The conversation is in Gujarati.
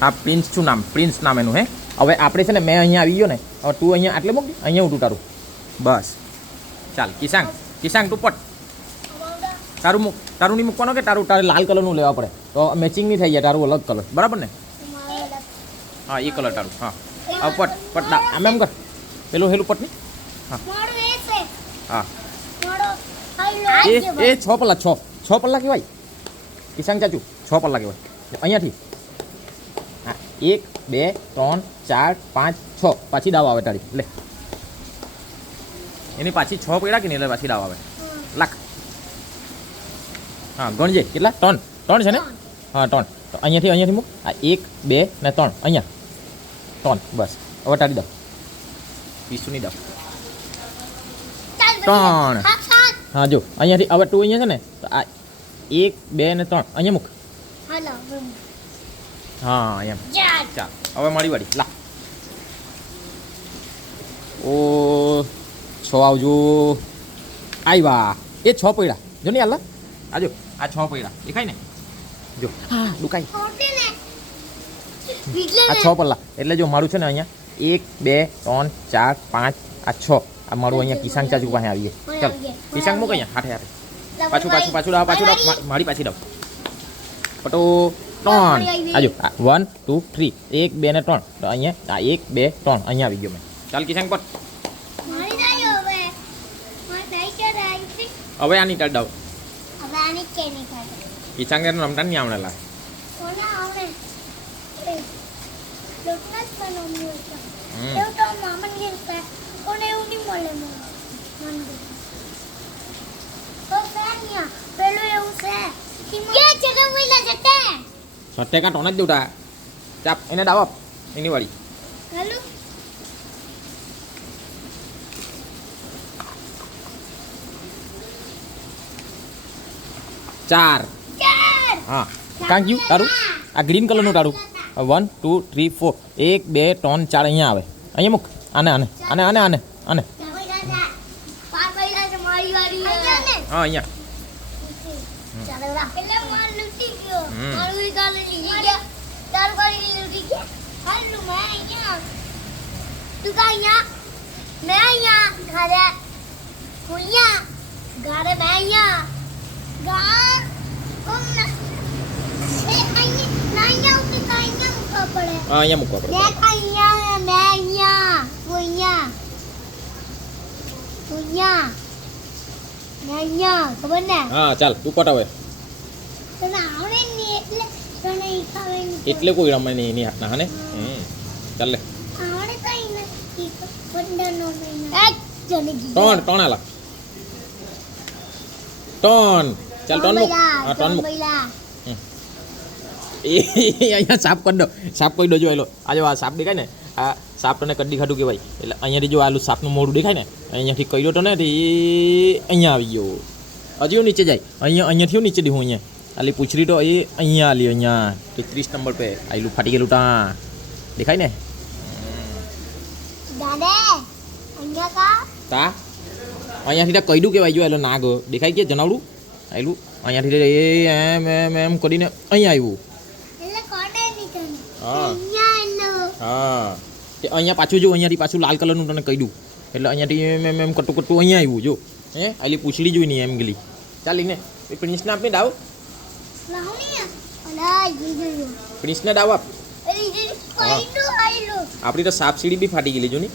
હા પ્રિન્સ શું નામ? પ્રિન્સ નામ એનું હે. હવે આપણે છે ને મેં અહીંયા આવી ગયો ને, હવે તું અહીંયા આટલે મૂક, અહીંયા ઊઠું તારું. બસ ચાલ કિસાંગ, કિસાંગ તું પટ. તારું મૂક, તારું નહીં મૂકવાનો કે તારું તારે લાલ કલરનું લેવા પડે તો મેચિંગ નહીં થઈ જાય, તારું અલગ કલર બરાબર ને? હા એ કલર તારું. હા હવે પટ પટ આમ એમ કર, પેલું હેલું પટ નહીં. હા હા એ 6 પલ્લા, 6 પલ્લા કહેવાય કિસાંગ ચાચુ, 6 પલ્લા કહેવાય. અહીંયાથી હા 1 2 3 4 5 6 પાછી દાવ આવે તારી. લે એની પાછી 6 પડ્યા કે નહીં, એટલે પાછી દાવ આવે. લાખ હા ગણજે કેટલા? 3 છે ને? હા 3. તો અહીંયાથી મૂક. આ 1 2 ને 3 અહીંયા 3 બસ. હવે તારી દાવ પીસુની દાવ 3. હા જો અહીંયાથી હવે તું અહીંયા છે ને, તો આ 1 2 ને 3 અહીંયા મૂક. હા એમ ચાલ. હવે મારી વાળી લા. ઓ 6 આવજો. આવ્યા એ 6 પડ્યા જો ને. હાલ આજો આ 6 પડ્યા દેખાય ને? જો હા દુકાઈ આ 6 પલ્લા એટલે જો મારું છે ને અહીંયા 1 2 3 4 5 આ 6 આ મારું અહીંયા કિસાંગ ચાચુ પાસે આવીએ. ચાલ કિસાંગ મૂક અહીંયા હાથે હાથે. પાછું દાવ મારી પાછી દાવ પટો 3. આજો 1 2 3 1 2 ને 3 તો અહીંયા આ 1 2 3 અહીંયા આવી ગયો મેં. ચાલ કિસાંગ પટ. હવે આની કાઢ દાવ. કિસાંગ ને રમતા નહીં આવડેલા. સટ્ટે કા ટોન જ દેવતા. ચાપ એને દાવ આપ એની વાળી. 4. હા કાંક ગયું તારું? આ ગ્રીન કલરનું તારું. 1 2 3 4 1 2 3 4 અહીંયા આવે. અહીંયા મૂક. આને આને આને આને આને આને હા અહીંયા. અહીંયા મૂકવા પડે. હા ચાલ તું પટાવે એટલે કોઈ રમે નહીં એની હાથના. હા ને ચાલ લે 3 આલા 3 ચાલ 3 મૂક. હા 3 મૂક. એ અહીંયા સાપ કરી દો, સાપ કરી દો. જો એલો આ જો આ સાપ દેખાય ને, આ સાપ તને કડ્ડી ખાધું કહેવાય. એટલે અહીંયાથી જો આલું સાપનું મોઢું દેખાય ને, અહીંયાથી કર્યો તો ને એ અહીંયા આવી ગયો. હજી નીચે જાય અહીંયાથી નીચે દીધું. અહીંયા આલી પૂછડી તો એ અહીંયા આલી અહીંયા 30 નંબર પે આયલું ફાટી ગયેલું. તાં દેખાય ને તા અહીંયાથી કઈડું કહેવાય. જો એલો નાગ દેખાય કે જનાવડું આયલું અહીંયાથી એમ કરીને અહીંયા આવ્યું. હા તે અહીંયા પાછું જો અહીંયાથી પાછું લાલ કલરનું તને કહી દઉં. એટલે અહીંયાથી એમ કટું અહીંયા આવ્યું. જો હે આલી પૂછડી જોઈ નહીં એમ ગયેલી. ચાલીને એ પ્રિન્સને આપને દાવ. પ્રિન્સને દાવ આપ. આપણી તો સાપ સીડી બી ફાટી ગયેલી જો ની.